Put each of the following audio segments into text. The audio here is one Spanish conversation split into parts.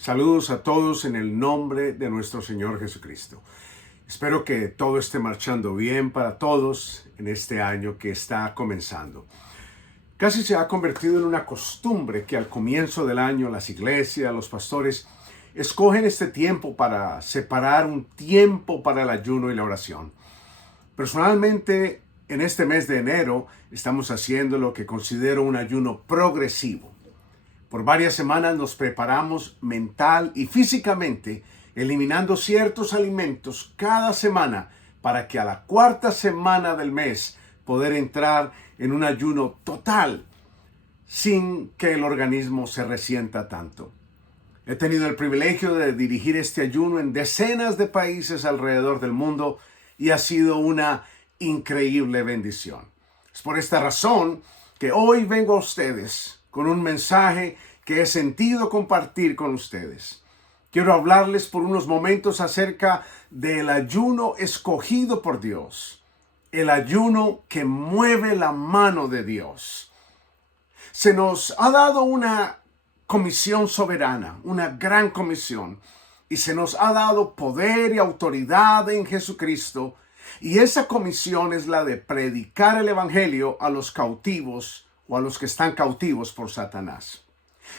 Saludos a todos en el nombre de nuestro Señor Jesucristo. Espero que todo esté marchando bien para todos en este año que está comenzando. Casi se ha convertido en una costumbre que al comienzo del año las iglesias, los pastores, escogen este tiempo para separar un tiempo para el ayuno y la oración. Personalmente, en este mes de enero, estamos haciendo lo que considero un ayuno progresivo. Por varias semanas nos preparamos mental y físicamente, eliminando ciertos alimentos cada semana para que a la cuarta semana del mes poder entrar en un ayuno total sin que el organismo se resienta tanto. He tenido el privilegio de dirigir este ayuno en decenas de países alrededor del mundo y ha sido una increíble bendición. Es por esta razón que hoy vengo a ustedes con un mensaje que he sentido compartir con ustedes. Quiero hablarles por unos momentos acerca del ayuno escogido por Dios, el ayuno que mueve la mano de Dios. Se nos ha dado una comisión soberana, una gran comisión, y se nos ha dado poder y autoridad en Jesucristo, y esa comisión es la de predicar el evangelio a los cautivos o a los que están cautivos por Satanás.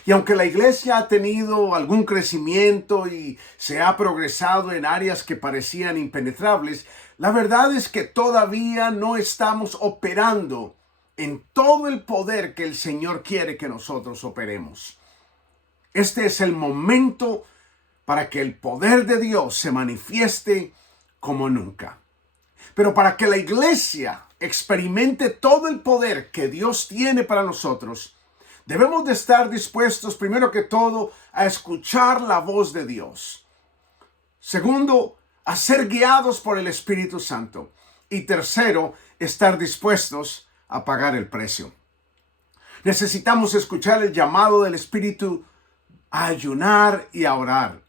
Y aunque la iglesia ha tenido algún crecimiento y se ha progresado en áreas que parecían impenetrables, la verdad es que todavía no estamos operando en todo el poder que el Señor quiere que nosotros operemos. Este es el momento para que el poder de Dios se manifieste como nunca. Pero para que la iglesia experimente todo el poder que Dios tiene para nosotros, debemos de estar dispuestos, primero que todo, a escuchar la voz de Dios. Segundo, a ser guiados por el Espíritu Santo. Y tercero, estar dispuestos a pagar el precio. Necesitamos escuchar el llamado del Espíritu a ayunar y a orar.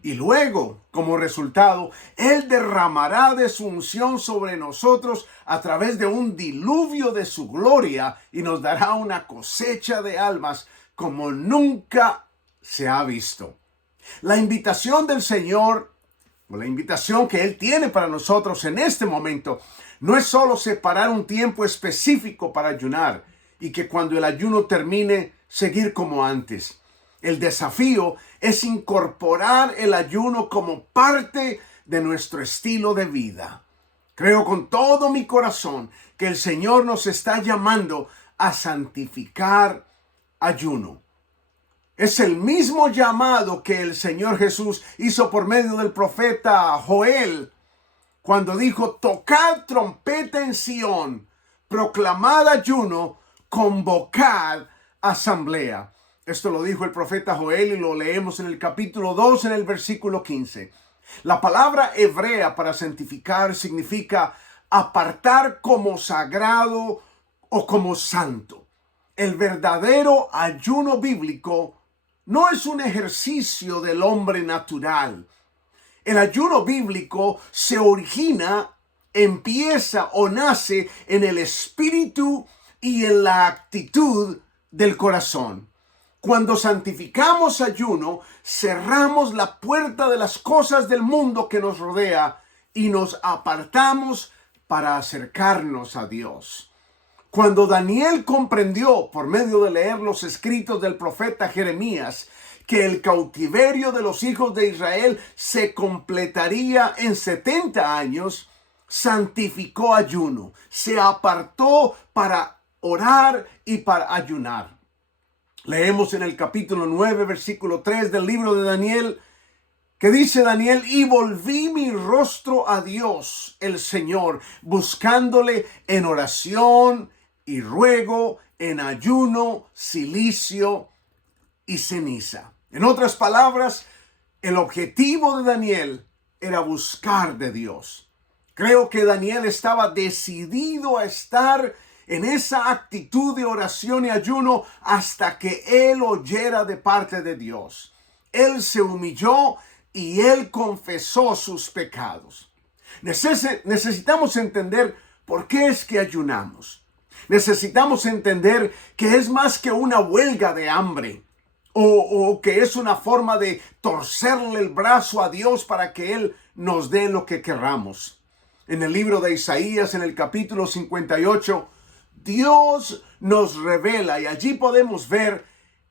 Y luego, como resultado, Él derramará de su unción sobre nosotros a través de un diluvio de su gloria y nos dará una cosecha de almas como nunca se ha visto. La invitación del Señor, o la invitación que Él tiene para nosotros en este momento, no es solo separar un tiempo específico para ayunar y que cuando el ayuno termine, seguir como antes. El desafío es incorporar el ayuno como parte de nuestro estilo de vida. Creo con todo mi corazón que el Señor nos está llamando a santificar ayuno. Es el mismo llamado que el Señor Jesús hizo por medio del profeta Joel, cuando dijo: tocad trompeta en Sión, proclamad ayuno, convocad asamblea. Esto lo dijo el profeta Joel y lo leemos en el capítulo 2, en el versículo 15. La palabra hebrea para santificar significa apartar como sagrado o como santo. El verdadero ayuno bíblico no es un ejercicio del hombre natural. El ayuno bíblico se origina, empieza o nace en el espíritu y en la actitud del corazón. Cuando santificamos ayuno, cerramos la puerta de las cosas del mundo que nos rodea y nos apartamos para acercarnos a Dios. Cuando Daniel comprendió, por medio de leer los escritos del profeta Jeremías, que el cautiverio de los hijos de Israel se completaría en 70 años, santificó ayuno, se apartó para orar y para ayunar. Leemos en el capítulo 9, versículo 3 del libro de Daniel, que dice Daniel: y volví mi rostro a Dios, el Señor, buscándole en oración y ruego, en ayuno, cilicio y ceniza. En otras palabras, el objetivo de Daniel era buscar de Dios. Creo que Daniel estaba decidido a estar en esa actitud de oración y ayuno hasta que él oyera de parte de Dios. Él se humilló y él confesó sus pecados. Necesitamos entender por qué es que ayunamos. Necesitamos entender que es más que una huelga de hambre o que es una forma de torcerle el brazo a Dios para que Él nos dé lo que querramos. En el libro de Isaías, en el capítulo 58, Dios nos revela y allí podemos ver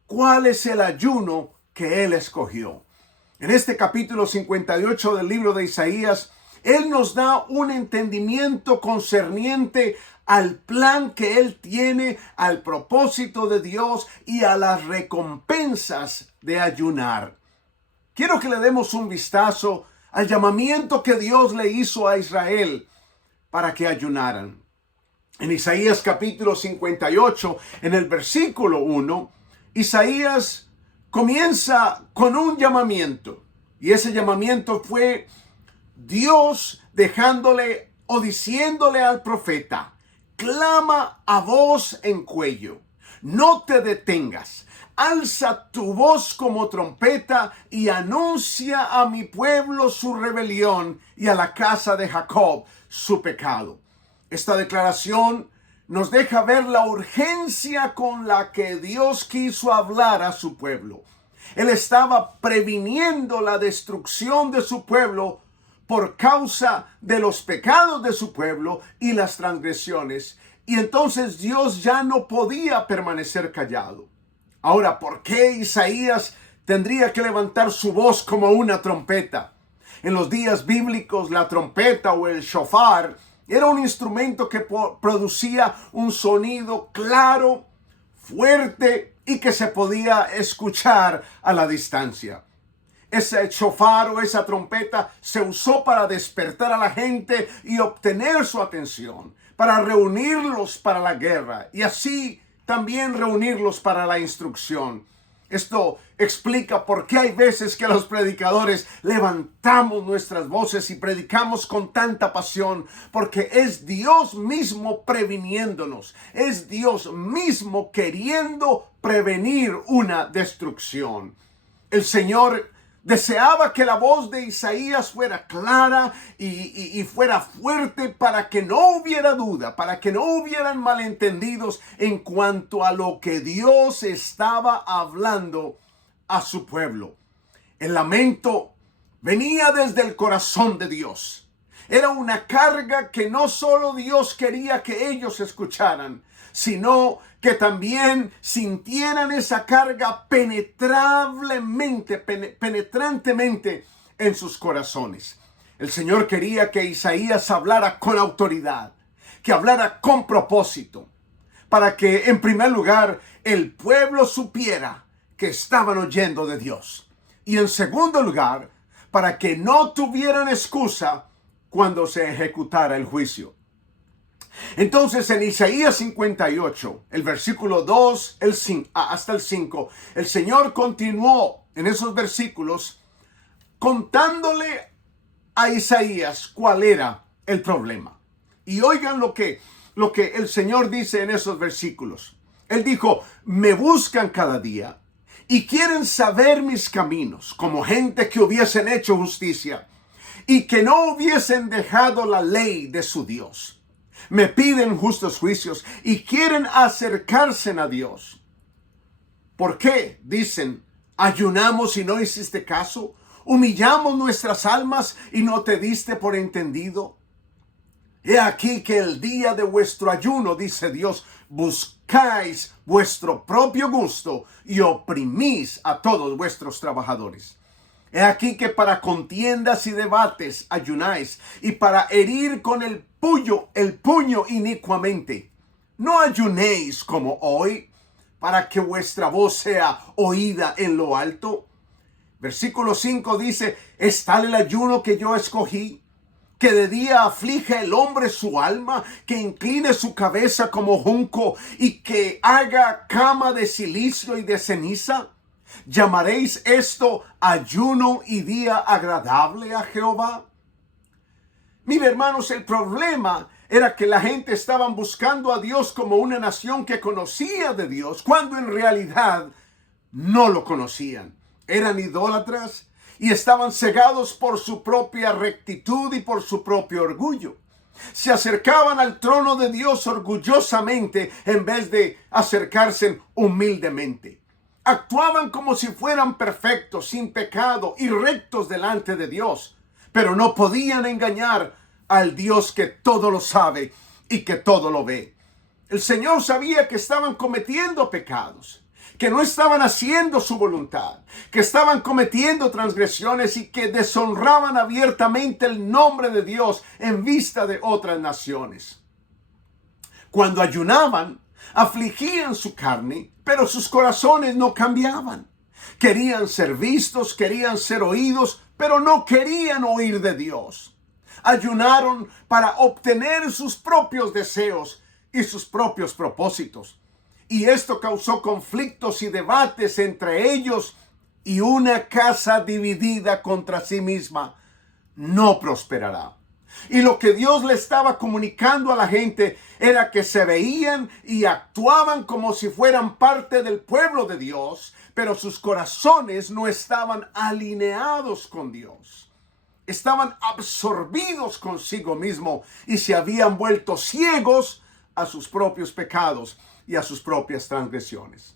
cuál es el ayuno que Él escogió. En este capítulo 58 del libro de Isaías, Él nos da un entendimiento concerniente al plan que Él tiene, al propósito de Dios y a las recompensas de ayunar. Quiero que le demos un vistazo al llamamiento que Dios le hizo a Israel para que ayunaran. En Isaías capítulo 58, en el versículo 1, Isaías comienza con un llamamiento. Y ese llamamiento fue Dios dejándole o diciéndole al profeta: clama a voz en cuello, no te detengas, alza tu voz como trompeta y anuncia a mi pueblo su rebelión y a la casa de Jacob su pecado. Esta declaración nos deja ver la urgencia con la que Dios quiso hablar a su pueblo. Él estaba previniendo la destrucción de su pueblo por causa de los pecados de su pueblo y las transgresiones. Y entonces Dios ya no podía permanecer callado. Ahora, ¿por qué Isaías tendría que levantar su voz como una trompeta? En los días bíblicos, la trompeta o el shofar era un instrumento que producía un sonido claro, fuerte y que se podía escuchar a la distancia. Ese shofar o esa trompeta se usó para despertar a la gente y obtener su atención, para reunirlos para la guerra y así también reunirlos para la instrucción. Esto explica por qué hay veces que los predicadores levantamos nuestras voces y predicamos con tanta pasión, porque es Dios mismo previniéndonos, es Dios mismo queriendo prevenir una destrucción. El Señor deseaba que la voz de Isaías fuera clara y fuera fuerte para que no hubiera duda, para que no hubieran malentendidos en cuanto a lo que Dios estaba hablando a su pueblo. El lamento venía desde el corazón de Dios. Era una carga que no solo Dios quería que ellos escucharan, sino que también sintieran esa carga penetrantemente en sus corazones. El Señor quería que Isaías hablara con autoridad, que hablara con propósito, para que en primer lugar el pueblo supiera que estaban oyendo de Dios. Y en segundo lugar, para que no tuvieran excusa cuando se ejecutara el juicio. Entonces en Isaías 58, el versículo 2 hasta el 5, el Señor continuó en esos versículos contándole a Isaías cuál era el problema. Y oigan lo que el Señor dice en esos versículos. Él dijo: me buscan cada día y quieren saber mis caminos, como gente que hubiesen hecho justicia y que no hubiesen dejado la ley de su Dios. Me piden justos juicios y quieren acercarse a Dios. ¿Por qué? Dicen: ayunamos y no hiciste caso, humillamos nuestras almas y no te diste por entendido. He aquí que el día de vuestro ayuno, dice Dios, buscáis vuestro propio gusto y oprimís a todos vuestros trabajadores. He aquí que para contiendas y debates ayunáis, y para herir con el puño inicuamente. No ayunéis como hoy, para que vuestra voz sea oída en lo alto. Versículo 5 dice: ¿es tal el ayuno que yo escogí, que de día aflige el hombre su alma, que incline su cabeza como junco y que haga cama de silicio y de ceniza? ¿Llamaréis esto ayuno y día agradable a Jehová? Mire, hermanos, el problema era que la gente estaba buscando a Dios como una nación que conocía de Dios, cuando en realidad no lo conocían. Eran idólatras y estaban cegados por su propia rectitud y por su propio orgullo. Se acercaban al trono de Dios orgullosamente en vez de acercarse humildemente. Actuaban como si fueran perfectos, sin pecado y rectos delante de Dios, pero no podían engañar al Dios que todo lo sabe y que todo lo ve. El Señor sabía que estaban cometiendo pecados, que no estaban haciendo su voluntad, que estaban cometiendo transgresiones y que deshonraban abiertamente el nombre de Dios en vista de otras naciones. Cuando ayunaban, afligían su carne, pero sus corazones no cambiaban. Querían ser vistos, querían ser oídos, pero no querían oír de Dios. Ayunaron para obtener sus propios deseos y sus propios propósitos. Y esto causó conflictos y debates entre ellos, y una casa dividida contra sí misma no prosperará. Y lo que Dios le estaba comunicando a la gente era que se veían y actuaban como si fueran parte del pueblo de Dios, pero sus corazones no estaban alineados con Dios. Estaban absorbidos consigo mismo y se habían vuelto ciegos a sus propios pecados y a sus propias transgresiones.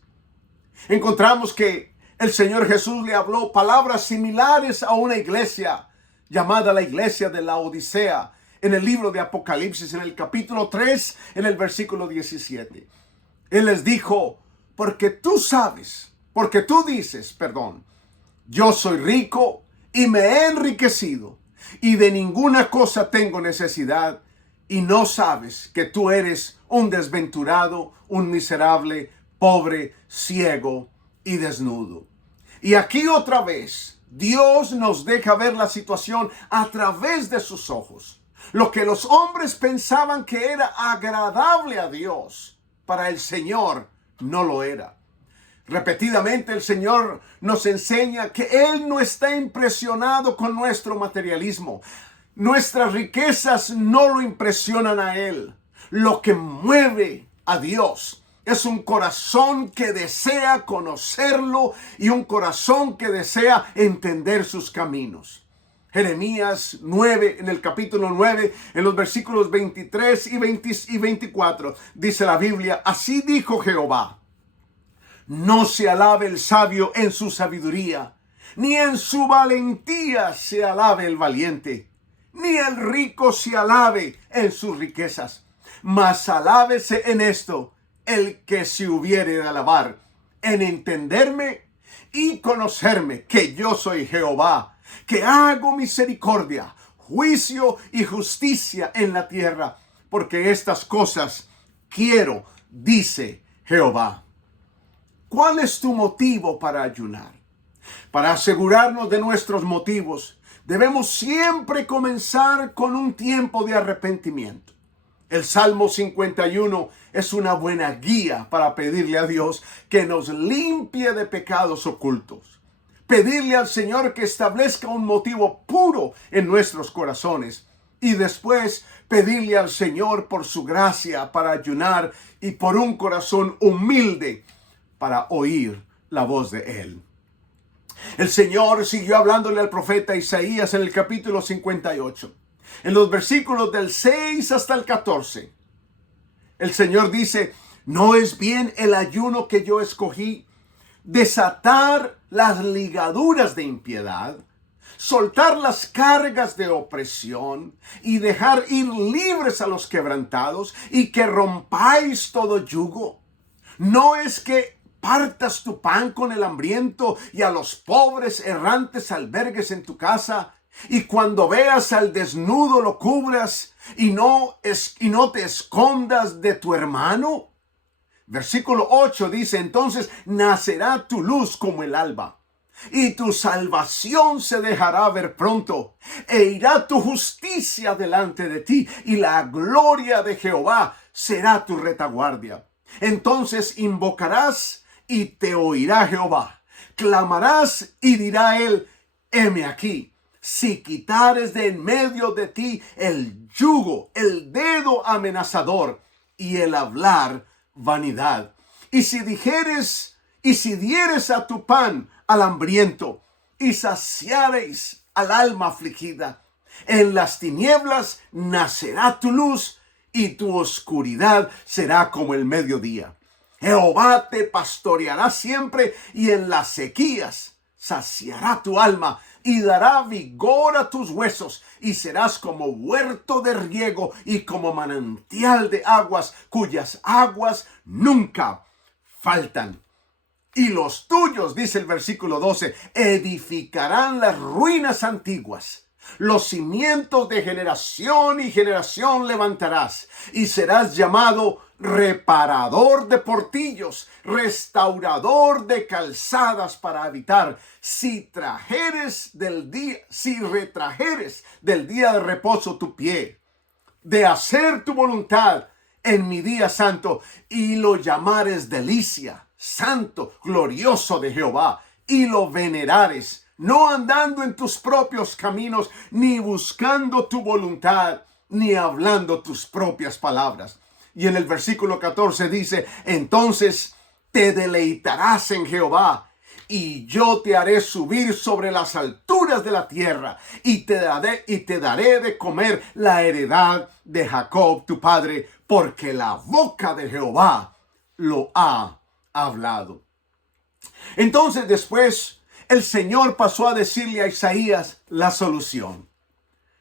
Encontramos que el Señor Jesús le habló palabras similares a una iglesia llamada la iglesia de la Odisea, en el libro de Apocalipsis, en el capítulo 3, en el versículo 17. Él les dijo, porque tú dices, yo soy rico y me he enriquecido, y de ninguna cosa tengo necesidad, y no sabes que tú eres un desventurado, un miserable, pobre, ciego y desnudo. Y aquí otra vez, Dios nos deja ver la situación a través de sus ojos. Lo que los hombres pensaban que era agradable a Dios, para el Señor no lo era. Repetidamente el Señor nos enseña que Él no está impresionado con nuestro materialismo. Nuestras riquezas no lo impresionan a Él. Lo que mueve a Dios es un corazón que desea conocerlo y un corazón que desea entender sus caminos. Jeremías 9, en el capítulo 9, en los versículos 23 y 24, dice la Biblia, así dijo Jehová, no se alabe el sabio en su sabiduría, ni en su valentía se alabe el valiente, ni el rico se alabe en sus riquezas, mas alábese en esto el que se hubiere de alabar, en entenderme y conocerme que yo soy Jehová, que hago misericordia, juicio y justicia en la tierra, porque estas cosas quiero, dice Jehová. ¿Cuál es tu motivo para ayunar? Para asegurarnos de nuestros motivos, debemos siempre comenzar con un tiempo de arrepentimiento. El Salmo 51 es una buena guía para pedirle a Dios que nos limpie de pecados ocultos. Pedirle al Señor que establezca un motivo puro en nuestros corazones. Y después pedirle al Señor por su gracia para ayunar y por un corazón humilde para oír la voz de Él. El Señor siguió hablándole al profeta Isaías en el capítulo 58. En los versículos del 6 hasta el 14, el Señor dice, ¿no es bien el ayuno que yo escogí? Desatar las ligaduras de impiedad, soltar las cargas de opresión y dejar ir libres a los quebrantados y que rompáis todo yugo. ¿No es que partas tu pan con el hambriento y a los pobres errantes albergues en tu casa? Y cuando veas al desnudo lo cubras y no te escondas de tu hermano. Versículo 8 dice, entonces nacerá tu luz como el alba, y tu salvación se dejará ver pronto, e irá tu justicia delante de ti, y la gloria de Jehová será tu retaguardia. Entonces invocarás y te oirá Jehová, clamarás y dirá él, heme aquí. Si quitares de en medio de ti el yugo, el dedo amenazador y el hablar vanidad. Y si dieres a tu pan al hambriento y saciareis al alma afligida, en las tinieblas nacerá tu luz y tu oscuridad será como el mediodía. Jehová te pastoreará siempre y en las sequías saciará tu alma y dará vigor a tus huesos y serás como huerto de riego y como manantial de aguas cuyas aguas nunca faltan. Y los tuyos, dice el versículo 12, edificarán las ruinas antiguas. Los cimientos de generación y generación levantarás y serás llamado reparador de portillos, restaurador de calzadas para habitar. Si retrajeres del día de reposo tu pie, de hacer tu voluntad en mi día santo, y lo llamares delicia, santo, glorioso de Jehová, y lo venerares, no andando en tus propios caminos, ni buscando tu voluntad, ni hablando tus propias palabras. Y en el versículo 14 dice, entonces te deleitarás en Jehová, y yo te haré subir sobre las alturas de la tierra, y te daré de comer la heredad de Jacob tu padre, porque la boca de Jehová lo ha hablado. Entonces después el Señor pasó a decirle a Isaías la solución,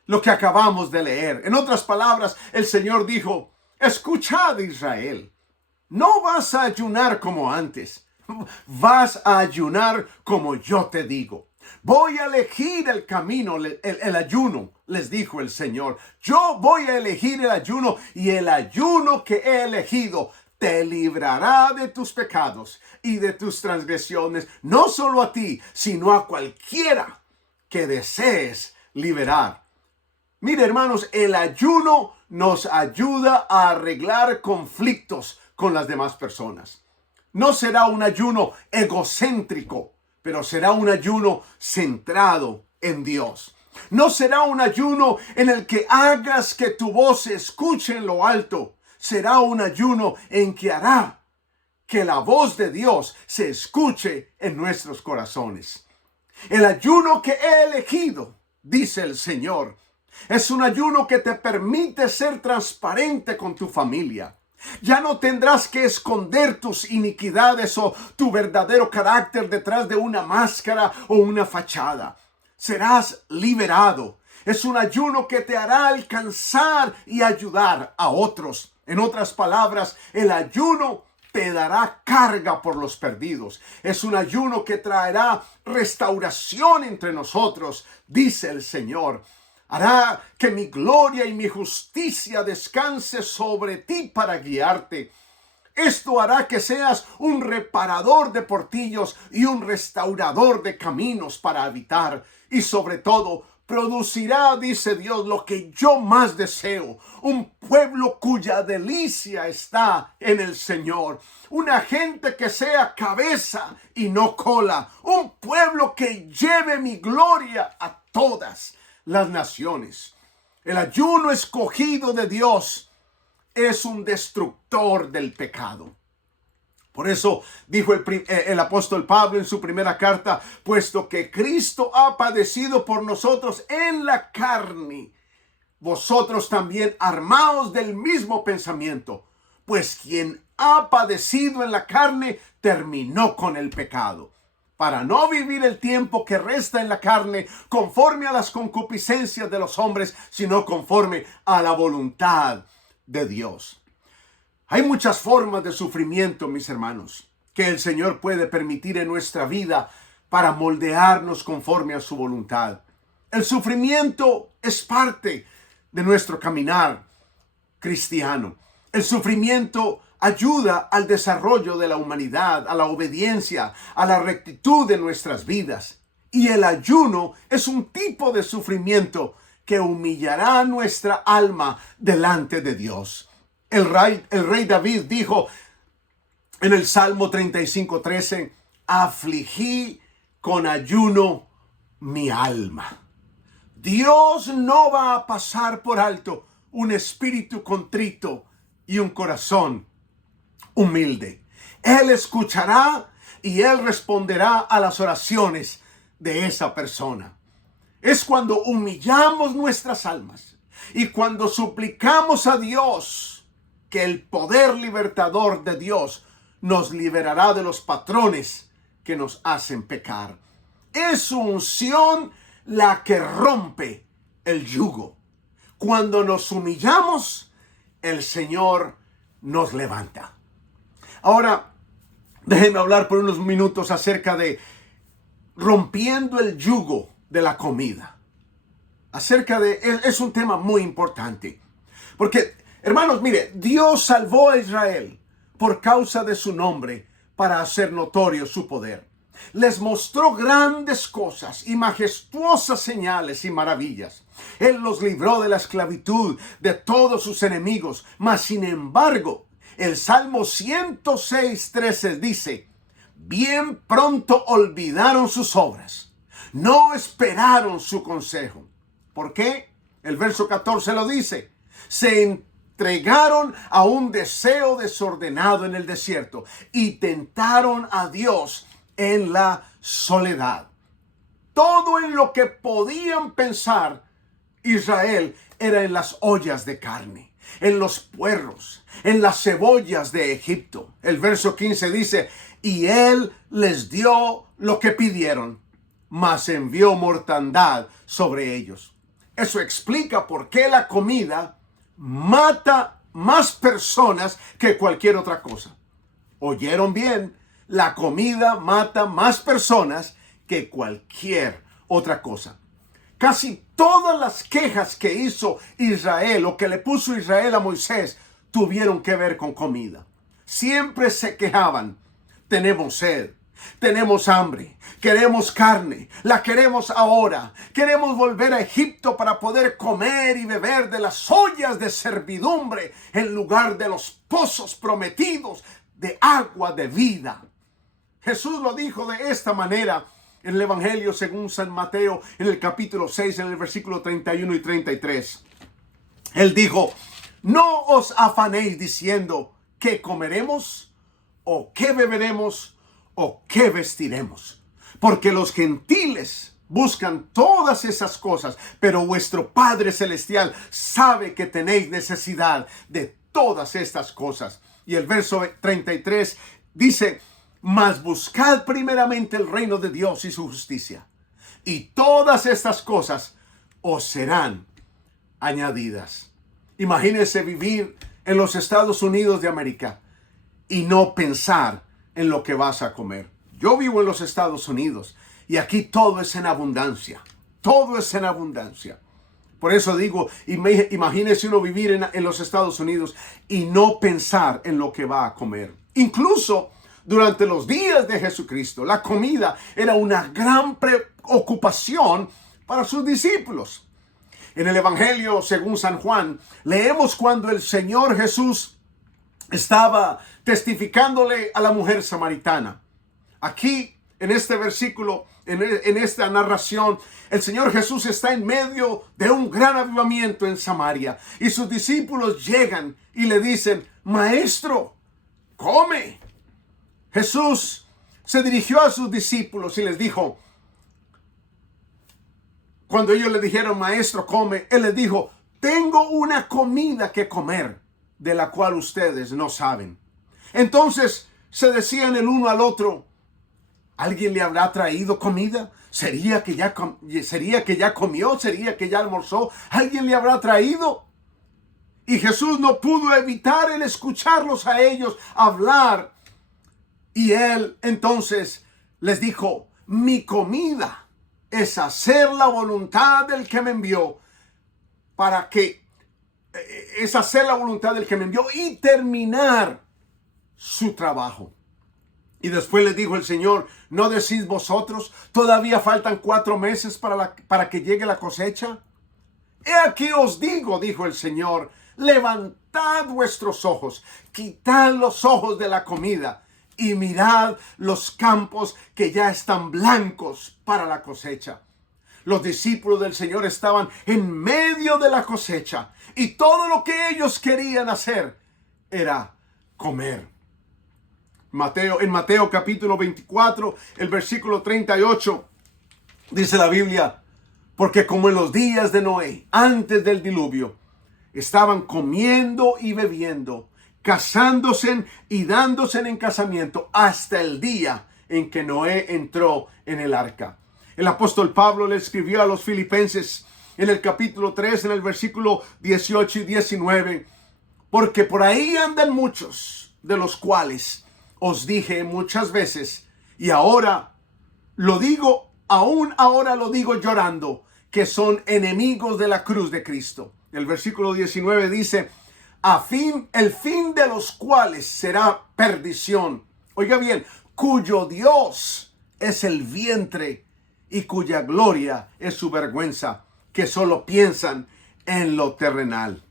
lo que acabamos de leer. En otras palabras, el Señor dijo, escuchad, Israel, no vas a ayunar como antes, vas a ayunar como yo te digo. Voy a elegir el camino, el ayuno, les dijo el Señor. Yo voy a elegir el ayuno, y el ayuno que he elegido te librará de tus pecados y de tus transgresiones, no solo a ti, sino a cualquiera que desees liberar. Mire, hermanos, el ayuno nos ayuda a arreglar conflictos con las demás personas. No será un ayuno egocéntrico, pero será un ayuno centrado en Dios. No será un ayuno en el que hagas que tu voz se escuche en lo alto. Será un ayuno en que hará que la voz de Dios se escuche en nuestros corazones. El ayuno que he elegido, dice el Señor, es un ayuno que te permite ser transparente con tu familia. Ya no tendrás que esconder tus iniquidades o tu verdadero carácter detrás de una máscara o una fachada. Serás liberado. Es un ayuno que te hará alcanzar y ayudar a otros. En otras palabras, el ayuno te dará carga por los perdidos. Es un ayuno que traerá restauración entre nosotros, dice el Señor. Hará que mi gloria y mi justicia descanse sobre ti para guiarte. Esto hará que seas un reparador de portillos y un restaurador de caminos para habitar. Y sobre todo, producirá, dice Dios, lo que yo más deseo. Un pueblo cuya delicia está en el Señor. Una gente que sea cabeza y no cola. Un pueblo que lleve mi gloria a todas las naciones. El ayuno escogido de Dios es un destructor del pecado. Por eso dijo el apóstol Pablo en su primera carta, puesto que Cristo ha padecido por nosotros en la carne, vosotros también armaos del mismo pensamiento, pues quien ha padecido en la carne terminó con el pecado, para no vivir el tiempo que resta en la carne conforme a las concupiscencias de los hombres, sino conforme a la voluntad de Dios. Hay muchas formas de sufrimiento, mis hermanos, que el Señor puede permitir en nuestra vida para moldearnos conforme a su voluntad. El sufrimiento es parte de nuestro caminar cristiano. El sufrimiento ayuda al desarrollo de la humanidad, a la obediencia, a la rectitud de nuestras vidas. Y el ayuno es un tipo de sufrimiento que humillará nuestra alma delante de Dios. El rey David dijo en el Salmo 35:13, afligí con ayuno mi alma. Dios no va a pasar por alto un espíritu contrito y un corazón humilde. Él escuchará y Él responderá a las oraciones de esa persona. Es cuando humillamos nuestras almas y cuando suplicamos a Dios que el poder libertador de Dios nos liberará de los patrones que nos hacen pecar. Es su unción la que rompe el yugo. Cuando nos humillamos, el Señor nos levanta. Ahora, déjenme hablar por unos minutos acerca de rompiendo el yugo de la comida. Es un tema muy importante. Porque, hermanos, mire, Dios salvó a Israel por causa de su nombre para hacer notorio su poder. Les mostró grandes cosas y majestuosas señales y maravillas. Él los libró de la esclavitud de todos sus enemigos. Mas, sin embargo, el Salmo 106:13 dice: bien pronto olvidaron sus obras, no esperaron su consejo. ¿Por qué? El verso 14 lo dice: se entregaron a un deseo desordenado en el desierto y tentaron a Dios en la soledad. Todo en lo que podían pensar Israel era en las ollas de carne, en los puerros, en las cebollas de Egipto. El verso 15 dice: y él les dio lo que pidieron, mas envió mortandad sobre ellos. Eso explica por qué la comida mata más personas que cualquier otra cosa. ¿Oyeron bien? La comida mata más personas que cualquier otra cosa. Casi todas las quejas que hizo Israel o que le puso Israel a Moisés tuvieron que ver con comida. Siempre se quejaban: tenemos sed, tenemos hambre, queremos carne, la queremos ahora, queremos volver a Egipto para poder comer y beber de las ollas de servidumbre en lugar de los pozos prometidos de agua de vida. Jesús lo dijo de esta manera en el Evangelio según San Mateo, en el capítulo 6, en el versículo 31 y 33. Él dijo: no os afanéis diciendo qué comeremos, o qué beberemos, o qué vestiremos. Porque los gentiles buscan todas esas cosas, pero vuestro Padre Celestial sabe que tenéis necesidad de todas estas cosas. Y el verso 33 dice: mas buscad primeramente el reino de Dios y su justicia, y todas estas cosas os serán añadidas. Imagínense vivir en los Estados Unidos de América y no pensar en lo que vas a comer. Yo vivo en los Estados Unidos y aquí todo es en abundancia. Todo es en abundancia. Por eso digo, imagínese uno vivir en los Estados Unidos y no pensar en lo que va a comer. Incluso durante los días de Jesucristo, la comida era una gran preocupación para sus discípulos. En el Evangelio según San Juan, leemos cuando el Señor Jesús estaba testificándole a la mujer samaritana. Aquí, en este versículo, en esta narración, el Señor Jesús está en medio de un gran avivamiento en Samaria. Y sus discípulos llegan y le dicen: Maestro, come. Jesús se dirigió a sus discípulos y les dijo, cuando ellos le dijeron: Maestro, come, Él les dijo: tengo una comida que comer, de la cual ustedes no saben. Entonces se decían el uno al otro: ¿alguien le habrá traído comida? ¿Sería que ya comió? ¿Sería que ya almorzó? ¿Alguien le habrá traído? Y Jesús no pudo evitar el escucharlos a ellos hablar. Y Él entonces les dijo: mi comida es hacer la voluntad del que me envió, es hacer la voluntad del que me envió y terminar su trabajo. Y después les dijo el Señor: ¿no decís vosotros, todavía faltan 4 meses para que llegue la cosecha? He aquí os digo, dijo el Señor, levantad vuestros ojos, quitad los ojos de la comida y mirad los campos que ya están blancos para la cosecha. Los discípulos del Señor estaban en medio de la cosecha y todo lo que ellos querían hacer era comer. En Mateo capítulo 24, el versículo 38, dice la Biblia: porque como en los días de Noé, antes del diluvio, estaban comiendo y bebiendo casándose y dándose en casamiento hasta el día en que Noé entró en el arca. El apóstol Pablo le escribió a los filipenses en el capítulo 3, en el versículo 18 y 19, porque por ahí andan muchos, de los cuales os dije muchas veces, y ahora lo digo, aún ahora lo digo llorando, que son enemigos de la cruz de Cristo. El versículo 19 dice, el fin de los cuales será perdición. Oiga bien, cuyo Dios es el vientre y cuya gloria es su vergüenza, que solo piensan en lo terrenal.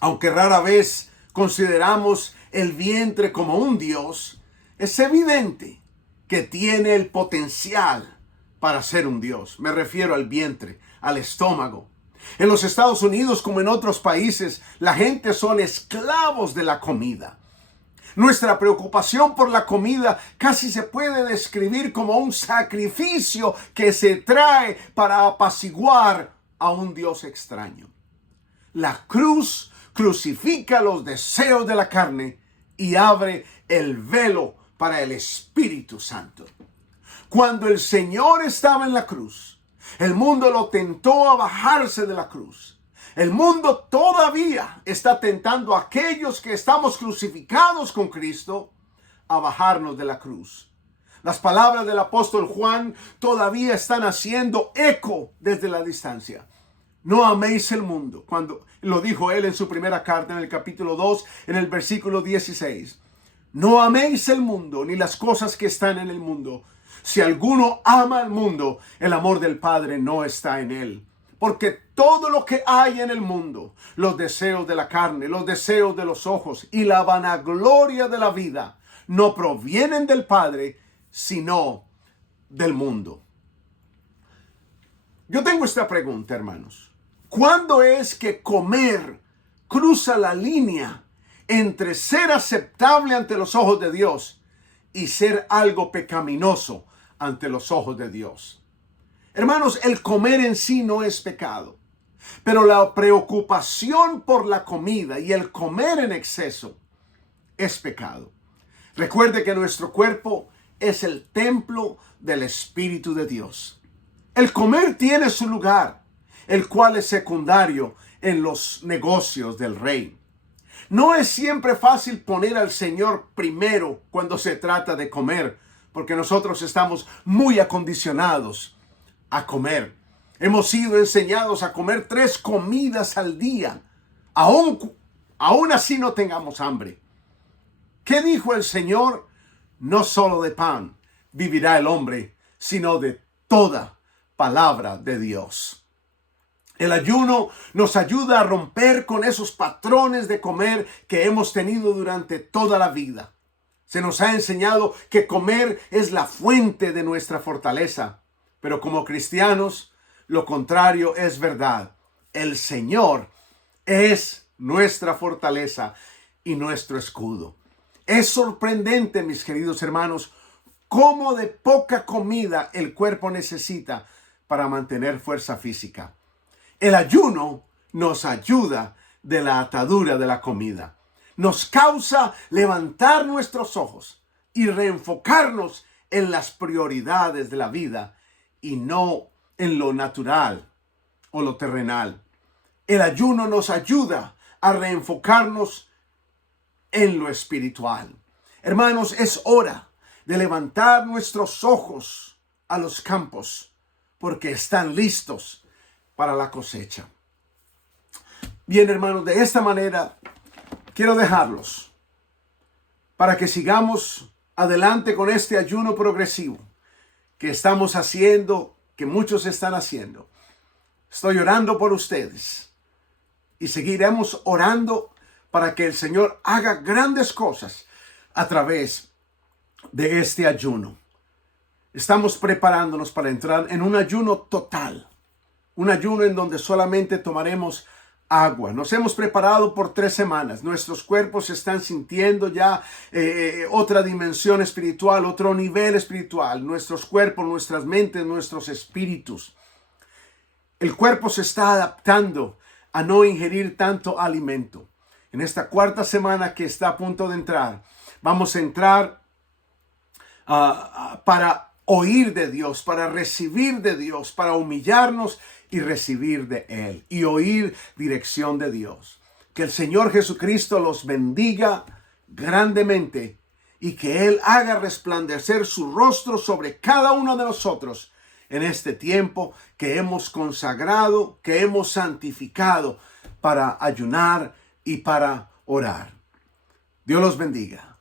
Aunque rara vez consideramos el vientre como un Dios, es evidente que tiene el potencial para ser un Dios. Me refiero al vientre, al estómago. En los Estados Unidos, como en otros países, la gente son esclavos de la comida. Nuestra preocupación por la comida casi se puede describir como un sacrificio que se trae para apaciguar a un Dios extraño. La cruz crucifica los deseos de la carne y abre el velo para el Espíritu Santo. Cuando el Señor estaba en la cruz, el mundo lo tentó a bajarse de la cruz. El mundo todavía está tentando a aquellos que estamos crucificados con Cristo a bajarnos de la cruz. Las palabras del apóstol Juan todavía están haciendo eco desde la distancia. No améis el mundo, cuando lo dijo él en su primera carta en el capítulo 2, en el versículo 16. No améis el mundo ni las cosas que están en el mundo. Si alguno ama al mundo, el amor del Padre no está en él. Porque todo lo que hay en el mundo, los deseos de la carne, los deseos de los ojos y la vanagloria de la vida, no provienen del Padre, sino del mundo. Yo tengo esta pregunta, hermanos. ¿Cuándo es que comer cruza la línea entre ser aceptable ante los ojos de Dios y ser algo pecaminoso ante los ojos de Dios? Hermanos, el comer en sí no es pecado, pero la preocupación por la comida y el comer en exceso es pecado. Recuerde que nuestro cuerpo es el templo del Espíritu de Dios. El comer tiene su lugar, el cual es secundario en los negocios del rey. No es siempre fácil poner al Señor primero cuando se trata de comer, porque nosotros estamos muy acondicionados a comer. Hemos sido enseñados a comer 3 comidas al día, aún así no tengamos hambre. ¿Qué dijo el Señor? No solo de pan vivirá el hombre, sino de toda palabra de Dios. El ayuno nos ayuda a romper con esos patrones de comer que hemos tenido durante toda la vida. Se nos ha enseñado que comer es la fuente de nuestra fortaleza. Pero como cristianos, lo contrario es verdad. El Señor es nuestra fortaleza y nuestro escudo. Es sorprendente, mis queridos hermanos, cómo de poca comida el cuerpo necesita para mantener fuerza física. El ayuno nos ayuda de la atadura de la comida. Nos causa levantar nuestros ojos y reenfocarnos en las prioridades de la vida y no en lo natural o lo terrenal. El ayuno nos ayuda a reenfocarnos en lo espiritual. Hermanos, es hora de levantar nuestros ojos a los campos, porque están listos para la cosecha. Bien, hermanos, de esta manera quiero dejarlos para que sigamos adelante con este ayuno progresivo que estamos haciendo, que muchos están haciendo. Estoy orando por ustedes y seguiremos orando para que el Señor haga grandes cosas a través de este ayuno. Estamos preparándonos para entrar en un ayuno total, un ayuno en donde solamente tomaremos agua. Nos hemos preparado por 3 semanas. Nuestros cuerpos están sintiendo ya otra dimensión espiritual, otro nivel espiritual. Nuestros cuerpos, nuestras mentes, nuestros espíritus. El cuerpo se está adaptando a no ingerir tanto alimento. en esta cuarta semana que está a punto de entrar, vamos a entrar para oír de Dios, para recibir de Dios, para humillarnos y recibir de Él y oír dirección de Dios. Que el Señor Jesucristo los bendiga grandemente y que Él haga resplandecer su rostro sobre cada uno de nosotros en este tiempo que hemos consagrado, que hemos santificado para ayunar y para orar. Dios los bendiga.